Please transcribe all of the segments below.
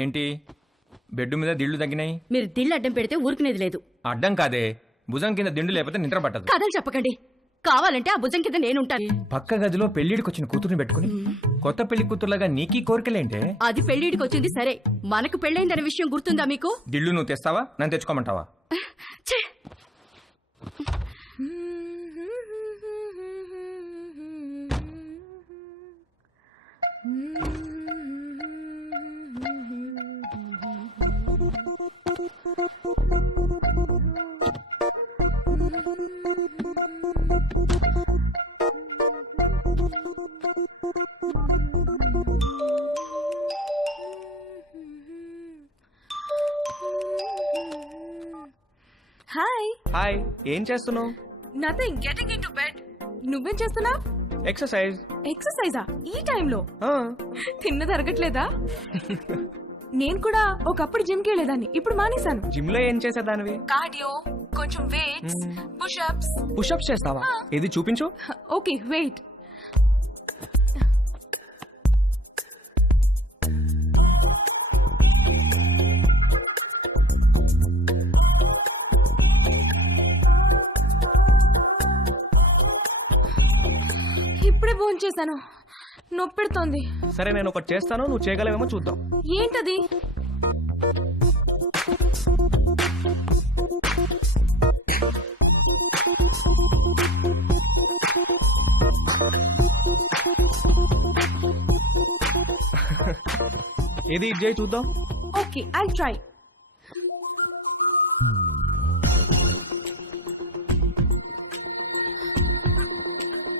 ఏంటి బెడ్ మీద దిళ్ళు తగ్గినాయి? మీరు దిళ్ళు అడ్డం పెడితే ఊరుకునేది లేదు. అడ్డం కాదే, భుజం కింద దిండు లేకపోతే నిద్ర పట్టదు. కథలు చెప్పకండి. కావాలంటే ఆ భుజం కింద నేనుంటాను. పక్క గదిలో పెళ్లిడికి వచ్చిన కూతురుని పెట్టుకుని కొత్త పెళ్లి కూతురులాగా నీకీ కోరికలేంటే? అది పెళ్లిడికి వచ్చింది సరే, మనకు పెళ్ళైందనే విషయం గుర్తుందా మీకు? దిళ్ళు నువ్వు తెస్తావా, నన్ను తెచ్చుకోమంటావా? ఛే! హాయ్. హాయ్, ఏం చేస్తున్నావు? Nothing, getting into bed. నువ్వేం చేస్తున్నావ్? ఎక్సర్సైజ్. ఎక్సర్సైజా ఈ టైంలో? తిన్నది అరగట్లేదా? నేను కూడా ఒకప్పుడు జిమ్ కి వెళ్ళేదాన్ని, ఇప్పుడు మానేశాను. జిమ్ లో ఏం చేసేదానివి? కార్డియో, కొంచెం వెయిట్స్, పుషప్స్. పుషప్స్ చేస్తావా? ఇది చూపించు. Okay wait. ఇప్పుడే ఫోన్ చేశాను, నొప్పెడుతోంది. సరే నేను ఒకటి చేస్తాను, నువ్వు చేయగలవేమో చూద్దాం. ఏంటది? ఏది ఇది చేయి చూద్దాం. Okay I try.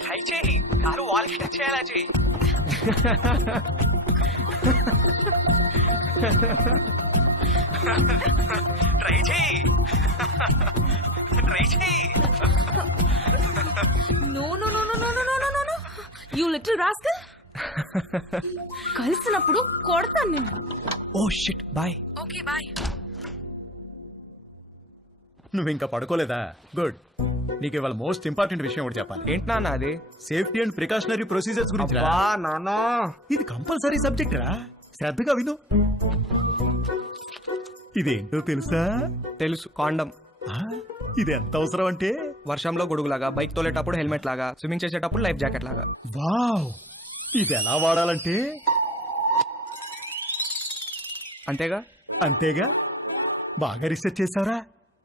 ట్రై చేయి, కారు వాల్కి టచ్ చేయాలా చేయి. ట్రై చేయి, ట్రై చేయి. No no no no no no no no no, you little rascal. కలిసినప్పుడు కొడతాను నిన్ను. Oh shit, bye. Okay bye. నువ్వు ఇంకా పడుకోలేదా? గుడ్. నీకు ఇవాళ మోస్ట్ ఇంపార్టెంట్ విషయం ఒకటి చెప్పాలి. ఏంటి నాన్న అది? సేఫ్టీ అండ్ ప్రికాషనరీ ప్రొసీజర్స్ గురించి రా. నాన్న, ఇది కంపల్సరీ సబ్జెక్ట్ రా, శ్రద్ధగా విను. ఇదేంటో తెలుసా? తెలుసు, కాండం. ఆ, ఇది ఎంత అవసరం అంటే వర్షంలో గొడుగులాగా, బైక్ తోలేటప్పుడు హెల్మెట్ లాగా, స్విమ్మింగ్ చేసేటప్పుడు లైఫ్ జాకెట్ లాగా. వావ్, ఇది ఎలా వాడాలంటే అంతేగా? అంతేగా. బాగా రీసెర్చ్ చేశారా?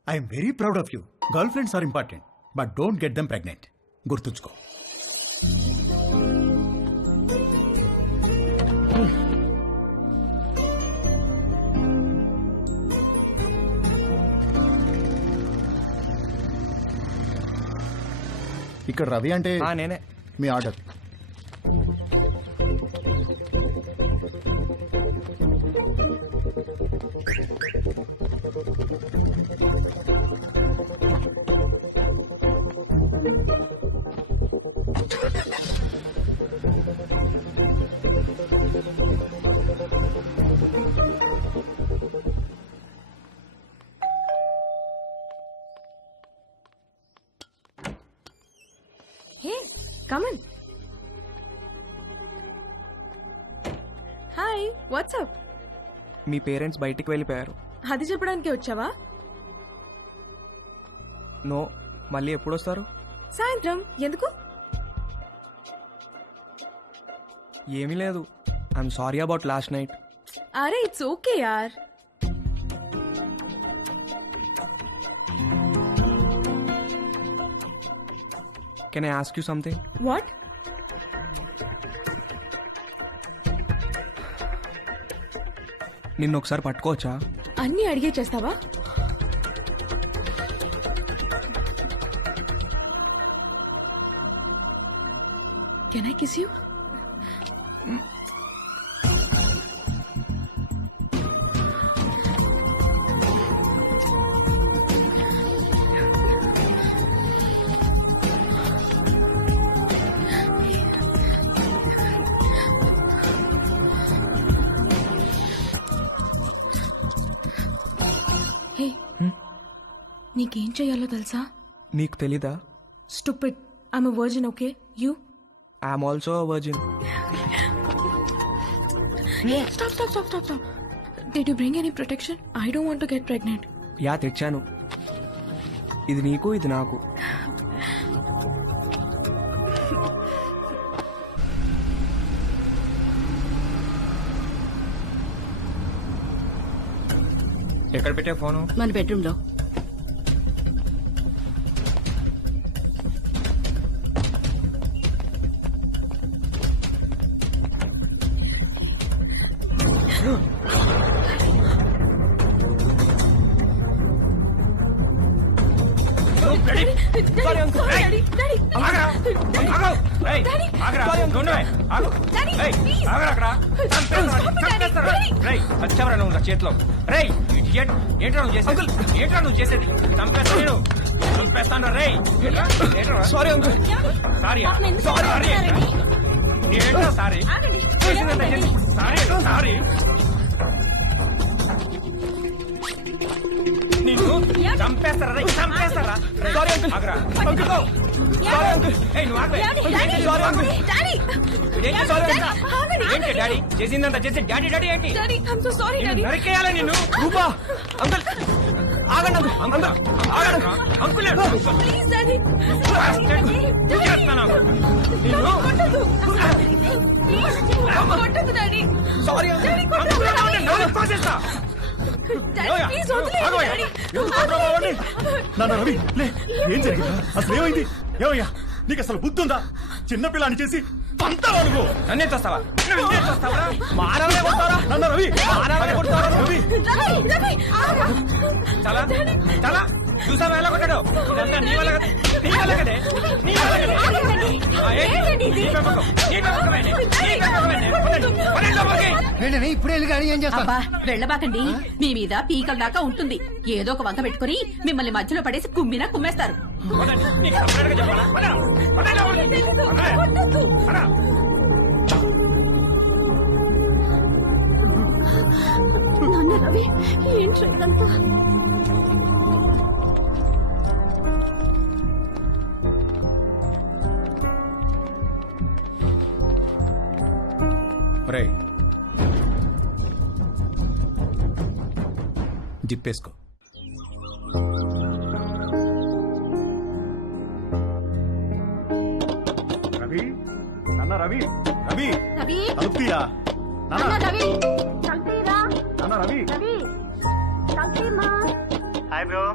I'm very proud of you. Girlfriends are important, but don't get them pregnant. గుర్తుంచుకో. ఇక్కడ రవి అంటే నేనే. మీ order. Hey come on. Hi, what's up? మీ పేరెంట్స్ బయటికి వెళ్ళిపోయారు. అది చెప్పడానికి వచ్చావా? నో, మళ్ళీ ఎప్పుడు వస్తారు? సాయంత్రం. ఎందుకు? ఏమీ లేదు. I'm sorry about last night. అరే ఇట్స్ ఓకే యార్. Can I ask you something? What? నిన్ను ఒకసారి పట్టుకోవచ్చా? అన్నీ అడిగే చేస్తావా? Can I kiss you? Hey, నీకేం చెయ్యాలో తెలుసా? నీకు తెలీదా? Stupid. I'm a virgin, okay? You? I'm also virgin. Stop. Did you bring any protection? I don't want to get pregnant. Yeah తెచ్చాను. ఇది నీకు, ఇది నాకు. ఎక్కడ పెట్టే ఫోను? మన బెడ్రూమ్ లో. Sorry, uncle. Hey! ఆగరా! ఆగు! ఏయ్, ఆగరా! ఉండు, ఆగు! ఏయ్, ఆగరా అక్కడ! చంపేస్తారా? రేయ్, వచ్చావరా నువ్వు నా చేతిలో? రేయ్, idiot! ఏంట్రా నువ్వు చేసేది? ఏంట్రా నువ్వు చేసేది? చంపేస్తా నేను! చంపేస్తాను రేయ్! ఏంట్రా? Sorry uncle. సారీ సారీ ఏంట్రా సారీ? చేసిందంతా చేసి సారీ నిన్ను చంపేస్తారా రేయ్, చంపేస్తారా? Sorry uncle. ఆగరా! Uncle sorry uncle. ఏయ్, నువ్వు ఆగవే. Sorry uncle. ఏంటి సారీ అంట? ఏంటి డాడీ చేసిందంతా చేసి డాడీ డాడీ ఏంటి? Daddy, I'm so sorry, నిన్ను Daddy. నరికేయాలా నిన్ను? రూపా అంకుల్ ఆగండి అంకుల్. అంకుల్ ఆగండి. Uncle Please, Daddy. చేస్తాను నిన్ను. కొట్టదు, Daddy. Sorry uncle. అంకుల్ నన్ను కోసేస్తా. Daddy, please వదిలేయండి, Daddy. నాన్న రవి లే, ఏం జరిగిందా? అసలు ఏమైంది? ఏమయ్యా నీకు అసలు బుద్ధి ఉందా? చిన్నపిల్లని చేసి పంతావా నువ్వు? నన్నే తోస్తావా? మానవనే కొడతారా? నాన్న రవి, మానవనే కొడతారా? రవి Daddy, చాలా చాలా చూసావా ఎలా కొట్టాడు? ఇదంతా నీ వల్ల కదే, నీ వల్ల కదే, నీ వల్ల కదే. నీ పెంపకం, నీ పెంపకమే, నీ పెంపకమే. పదండి లోపలికి. ఇప్పుడే వెళ్ళి కానీ ఏం చేస్తాను? అబ్బా వెళ్ళబాకండి. మీ మీద పీకల దాకా ఉంటుంది. ఏదో ఒక వంక పెట్టుకుని మిమ్మల్ని మధ్యలో పడేసి కుమ్మినా కుమ్మేస్తారు. పదండి, నీకు సపరేట్గా చెప్పాలా? పద, పదండి లోపలికి. పద. నాన్న రవి ఏంట్రా ఇదంతా? రే జిప్పేసుకో. రవి, నాన్న రవి, రవి రవి తలుపుతీయా? నాన్న రవి చంపేరా నాన్న రవి. రవి చంపేమా. Hi bro.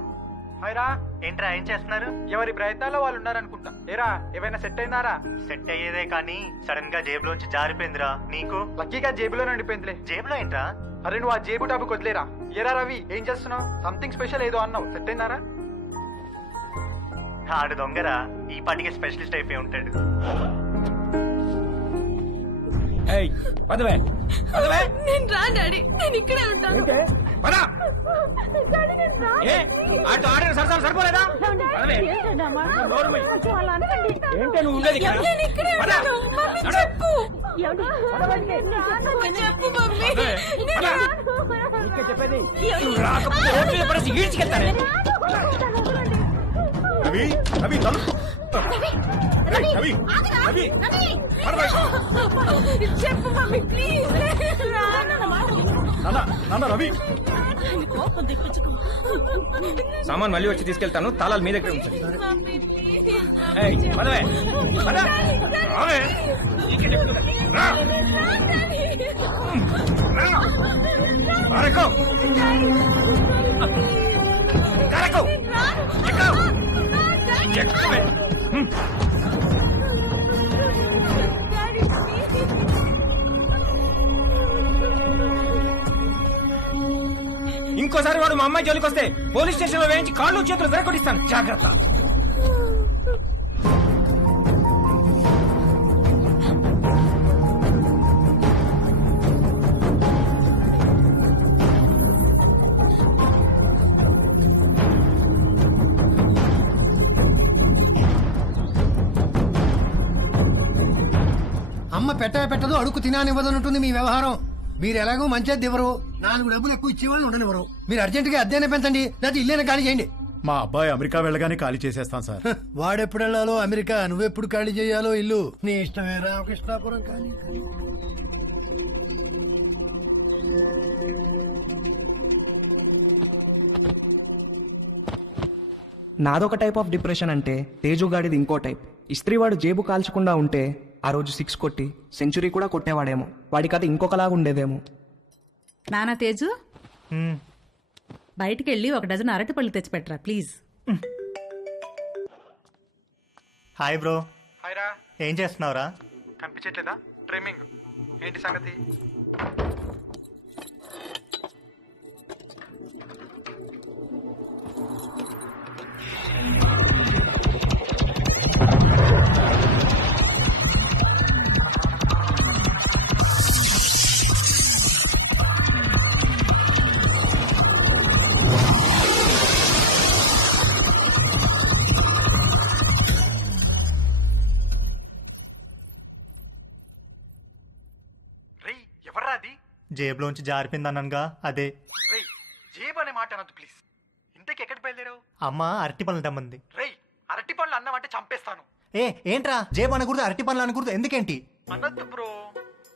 హాయ్ రా. ఏంట్రా ఏం చేస్తున్నారు? ఎవరి ప్రయత్నాల్లో వాళ్ళు ఉన్నారనుకుంటా. ఏరా ఏమైనా సెట్ అయిందారా? సెట్ అయ్యేదే కానీ సడన్ గా జేబులోంచి జారిపోయిందిరా. నీకు? లక్కీగా జేబులో నడిపోయిందిలే. జేబులో ఏంట్రా? అరే నువ్వు ఆ జేబు టాపిక్ వదిలేరా. ఏరా రవి ఏం చేస్తున్నావు? సంథింగ్ స్పెషల్ ఏదో అన్నావు, సెట్ అయిందారా? ఆడు దొంగరా, ఈ పాటికి స్పెషలిస్ట్ అయిపోయి ఉంటాడు. ఏయ్ పదవే పదవే. నేను రా, Daddy. నేను ఇక్కడే ఉంటాను. పద. ఏ ఆటో ఆడిన సరసాలు సరిపోలేదా? పదవే. నోరు మూయి. ఏంటే నువ్వు ఉండేది ఇక్కడ? నేను ఇక్కడే పద. ఉంటాను. మమ్మీ నడు. చెప్పు. చెప్పు మమ్మీ. పదవే. పద. నీకే చెప్పేది. నువ్వు రాకపోతే ఓట్లు పడేసి ఈడ్చుకెళ్తానే. రవి, రవి తలుపు. రేయ్, రవి, రవి పడవే. చెప్పు మమ్మీ ప్లీజ్. నాన్న, నాన్న రవి. సామాన్ మళ్ళీ వచ్చి తీసుకెళ్తాను, తాళాలు మీ దగ్గర ఉంచండి. ఏయ్ పదవే పద. రావే. నీకే చెప్తున్నా. రా. రా. అరకో. కరకో. ఎక్కు. ఎక్కువే. ఇంకోసారి వాడు మా అమ్మాయి జోలికి వస్తే పోలీస్ స్టేషన్ లో వేయించి కాళ్ళు చేతులు విరగొట్టిస్తాను, జాగ్రత్త. అమ్మ పెట్టదు అడుగు తినానివ్వదన్నట్టుంది మీ వ్యవహారం. మీరు ఎలాగో మంచిది ఇవ్వరు, 4 డబ్బులు ఎక్కువ ఇచ్చేవాళ్ళు ఉండనివ్వరు. మీరు అర్జెంటుగా అద్దెనే పెంచండి, లేకపోతే ఇల్లేనే ఖాళీ చేయండి. మా అబ్బాయి అమెరికా వెళ్ళగానే ఖాళీ చేసేస్తాం సార్. వాడెప్పుడు వెళ్ళాలో అమెరికా, నువ్వెప్పుడు ఖాళీ చేయాలో ఇల్లు నీ ఇష్టమే. రామకృష్ణాపురం ఖాళీ. నాదొక టైప్ ఆఫ్ డిప్రెషన్ అంటే తేజుగాడిది ఇంకో టైప్. ఇస్త్రీవాడు జేబు కాల్చకుండా ఉంటే ఆ రోజు 6 కొట్టి సెంచరీ కూడా కొట్టేవాడేమో. వాడి కథ ఇంకొకలాగా ఉండేదేమో. నానా తేజు, బయటికి వెళ్ళి 1 డజన్ అరటిపళ్ళు తెచ్చిపెట్టరా ప్లీజ్. Hi bro. హాయ్ రా. ఏం చేస్తున్నావురా? కనిపించట్లేదా? ట్రిమ్మింగ్. ఏంటి సంగతి? రేయ్, ఎవర్రా అది? జేబులోంచి జారిపోయిందనగా అదే. రేయ్, జేబు అనే మాట అనొద్దు ప్లీజ్. ఇంతకి ఎక్కడికి బయలుదేరావు? అమ్మ అరటి పనులు తెమ్మంది. రేయ్, అరటి పండ్లు అన్నావంటే చంపేస్తాను. ఏంట్రా జేబు అనకూడదు, అరటి పనులు అనకూడదు, ఎందుకేంటి? అనొద్దు బ్రో.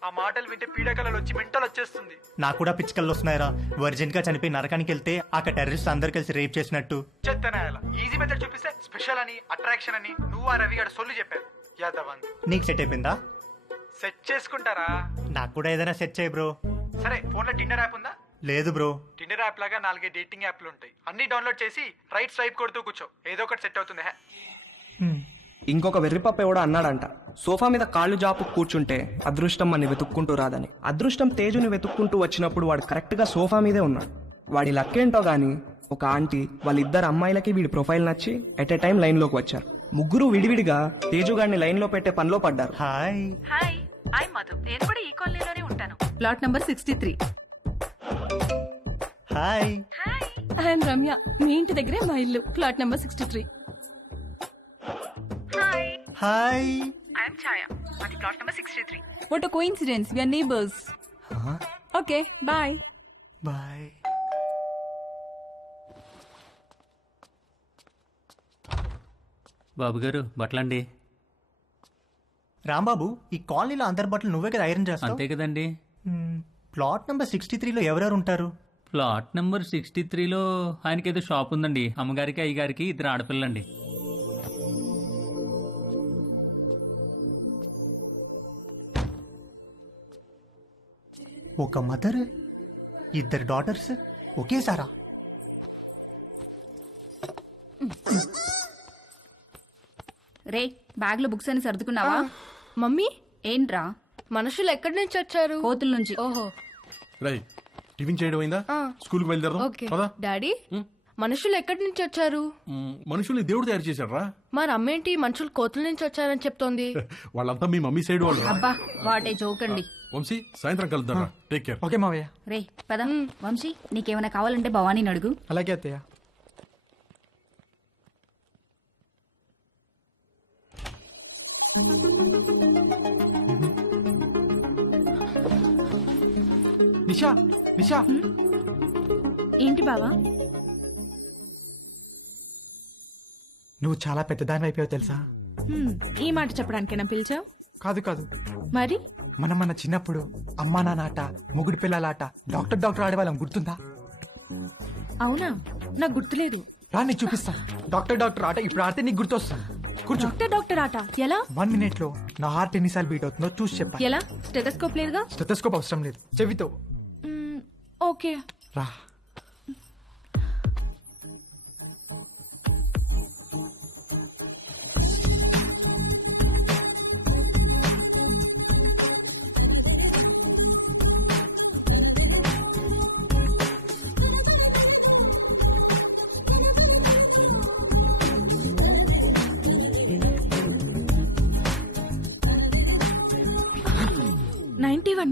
ఆ మాటలు వింటే పీడకలలు వచ్చి మెంటలు వచ్చేస్తుంది. నాకు కూడా పిచ్చికల్లో వస్తున్నాయిరా. వర్జెంట్ గా చనిపోయి నరకానికి వెళ్తే అక్కడ టెర్రరిస్ట్ అందరు కలిసి రేప్ చేసినట్టు. చెత్తనాయాల ఈజీ మెథడ్ చూపిస్తే స్పెషల్ అని, అట్రాక్షన్ అని నువ్వు ఆ రవి గారు సొల్లు చెప్పారు. యాదవ్ నీకు సెట్ అయిపోయిందా? సెట్ చేసుకుంటారా? నాకు కూడా ఏదైనా సెట్ చేయి బ్రో. సరే, ఫోన్ లో టిండర్ యాప్ ఉందా? లేదు బ్రో. టిండర్ యాప్ లాగా 4 డేటింగ్ యాప్లు ఉంటాయి. అన్ని డౌన్లోడ్ చేసి రైట్ స్వైప్ కొడుతూ కూర్చో, ఏదో ఒకటి సెట్ అవుతుంది. ఇంకొక వెర్రిపప్ప ఎవడో అన్నాడంట, సోఫా మీద కాళ్ళు జాపు కూర్చుంటే అదృష్టం అని వెతుక్కుంటూ రాదని. అదృష్టం తేజుని వెతుక్కుంటూ వచ్చినప్పుడు వాడు కరెక్ట్ గా సోఫా మీదే ఉన్నాడు. వాడి లక్కేంటో గాని ఒక ఆంటీ వాళ్ళిద్దరు అమ్మాయిలకి వీడి ప్రొఫైల్ నచ్చి ఎట్ ఎ టైం లైన్ లోకి వచ్చారు. ముగ్గురు విడివిడిగా తేజుగాడిని లైన్ లో పెట్టే పనిలో పడ్డారు. హాయ్. Hi, I Madhu. నేను కూడా ఈ కాలనీలోనే ఉంటాను. Plot number 63. Hi. I'm Ramya. మీ ఇంటి దగ్గరే మా ఇల్లు. Flat number 63. Hi. I'm Chhaya. అది plot number 63. What a coincidence, we are neighbours. Okay, bye. Bye. బాబు గారు బట్టలండి. రాంబాబు, ఈ కాలనీలో అందరి బట్టలు నువ్వే కదా ఐరన్ చేస్తావు? అంతే కదండి. ప్లాట్ నెంబర్ 63లో ఎవరెవరు ఉంటారు? ప్లాట్ నెంబర్ 63లో ఆయనకి ఏదో షాప్ ఉందండి. అమ్మగారికి అయ్యగారికి 2 ఆడపిల్లండి. ఒక మదర్, 2 డాటర్స్ ఒకేసారా? రే, బ్యాగ్ లో బుక్స్ అని సర్దుకున్నావా? మమ్మీ, ఏంట్రా? మనుషులు ఎక్కడి నుంచి వచ్చారు? కోతుల నుంచి. ఓహో. రైట్, టిఫిన్ చేయడం అయిందా? స్కూల్కి బయలుదేరదాం. ఓకే. పదా. డాడీ, మనుషులు ఎక్కడి నుంచి వచ్చారు? మనుషుల్ని దేవుడు తయారు చేశాడు రా. మరి అమ్మేంటి మనుషులు కోతుల నుంచి వచ్చారని చెప్తోంది? వాళ్ళంతా మీ మమ్మీ సైడ్ వాళ్ళు. అబ్బా, వాటే జోకండి. వంశీ, సాయంత్రం కలుద్దాం. Take care. ఓకే మావయ్య. రే పద. వంశీ, నీకేమైనా కావాలంటే భవానీని అడుగు. అలాగే అత్తయ్య. నిషా, నిషా, ఏంటి బావా? నువ్వు చాలా పెద్దదాని అయిపోయావు తెలుసా? ఈ మాట చెప్పడానికేనా పిలిచావు? కాదు కాదు, మరి మనం మన చిన్నప్పుడు అమ్మా నాన్న ఆట, మొగుడు పిల్లలాట, డాక్టర్ ఆడేవాళ్ళం, గుర్తుందా? అవునా, నాకు గుర్తులేదు. రా నీకు చూపిస్తా. డాక్టర్ ఆట ఇప్పుడు ఆడితే నీకు గుర్తొస్తుంది. కూర్చో. డాక్టర్ ఆట ఎలా? 1 minute లో నా హార్ట్ ఎన్నిసార్లు బీట్ అవుతుందో చూసి చెప్పా. ఎలా? స్టెథోస్కోప్ లేదుగా? స్టెథోస్కోప్ అవసరం లేదు, చెవితో. ఓకే. రా.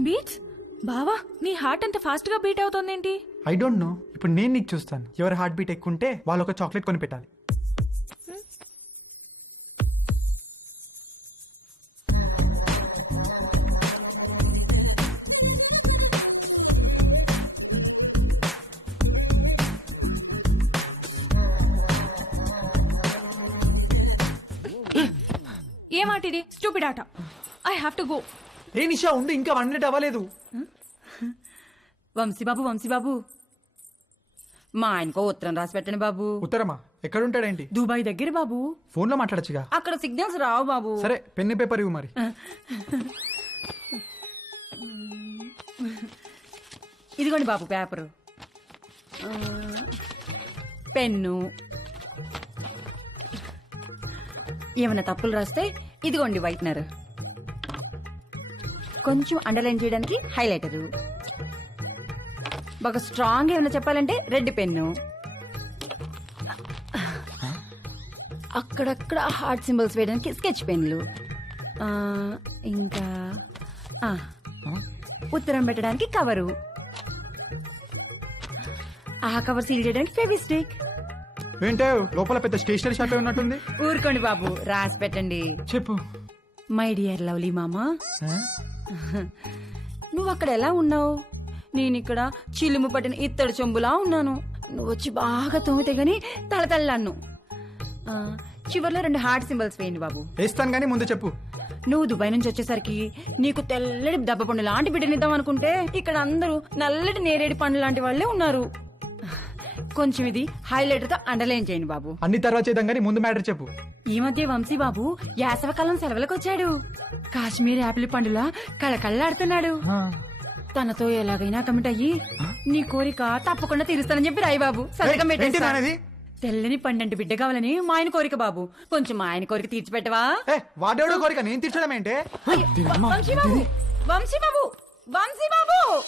బీట్స్. బావా, నీ హార్ట్ అంత ఫాస్ట్ గా బీట్ అవుతోందేంటి? I don't know. ఇప్పుడు నేను నీకు చూస్తాను. ఎవరి హార్ట్ బీట్ ఎక్కువ ఉంటే వాళ్ళు ఒక చాక్లెట్ కొని పెట్టాలి. ఏ మాట ఇది? స్టూపిడ్ ఆట. I have to go. ఏ నిషా ఉంది, ఇంకా 1 minute అవ్వలేదు. వంశీబాబు, వంశీబాబు, మా ఆయనకో ఉత్తరం రాసి పెట్టండి బాబు. ఉత్తరమా? ఎక్కడ ఉంటాడేంటి? దుబాయ్ దగ్గర బాబు. ఫోన్ లో మాట్లాడచ్చుగా. అక్కడ సిగ్నల్స్ రావు బాబు. సరే పెన్ను పేపర్ ఇవ్వు మరి. ఇదిగోండి బాబు పేపరు, పెన్ను. ఏమైనా తప్పులు రాస్తే ఇదిగోండి వైట్నర్, కొంచెం అండర్లైన్ చేయడానికి హైలైటరు, బాగా స్ట్రాంగ్ ఏమైనా చెప్పాలంటే రెడ్ పెన్ను, అక్కడక్కడ హార్ట్ సింబల్స్ వేయడానికి స్కెచ్ పెన్లు, ఇంకా ఉత్తరం పెట్టడానికి కవరు, ఆ కవర్ సీల్ చేయడానికి ఫెవిస్టిక్. ఏంటో లోపల పెద్ద స్టేషనరీ షాప్ ఉన్నట్టుంది. ఊరుకోండి బాబు, రాసి పెట్టండి. చెప్పు. మై డియర్ లవ్లీ మామా, నువ్వు అక్కడ ఎలా ఉన్నావు? నేను ఇక్కడ చిలుము పట్టిన ఇత్తడి చెంబులా ఉన్నాను. నువ్వు వచ్చి బాగా తోమితే గాని తలతల్లాను. చివర్లో 2 హార్ట్ సింబల్స్ వేయండి బాబు. వేస్తాను గానీ ముందు చెప్పు. నువ్వు దుబాయ్ నుంచి వచ్చేసరికి నీకు తెల్లటి దెబ్బ పండు లాంటి బిడ్డనిద్దాం అనుకుంటే ఇక్కడ అందరూ నల్లటి నేరేడు పండు లాంటి వాళ్ళే ఉన్నారు. కొంచెం ఇది హైలైటర్ తో అండర్లైన్ చేయండి బాబు. అన్ని తర్వాత చేద్దాం కానీ ముందు మ్యాటర్ చెప్పు. ఈ మధ్య వంశీ బాబు యాసవకాలం సెలవులకు వచ్చాడు. కాశ్మీర్ యాపిల్ పండులా కళకళ్ళాడుతున్నాడు. తనతో ఎలాగైనా కమిట్ అయ్యి నీ కోరిక తప్పకుండా తీరుస్తానని చెప్పి రాయి బాబు. సంతకం పెట్టేస్తా. తెల్లని పండంటి బిడ్డ కావాలని మా ఆయన కోరిక బాబు. కొంచెం మా ఆయన కోరిక తీర్చిపెట్టవా? వాడేవాడో కోరిక నేను తీర్చడం ఏంటే? వంశీ బాబు, వంశీ బాబు, వంశీ బాబు.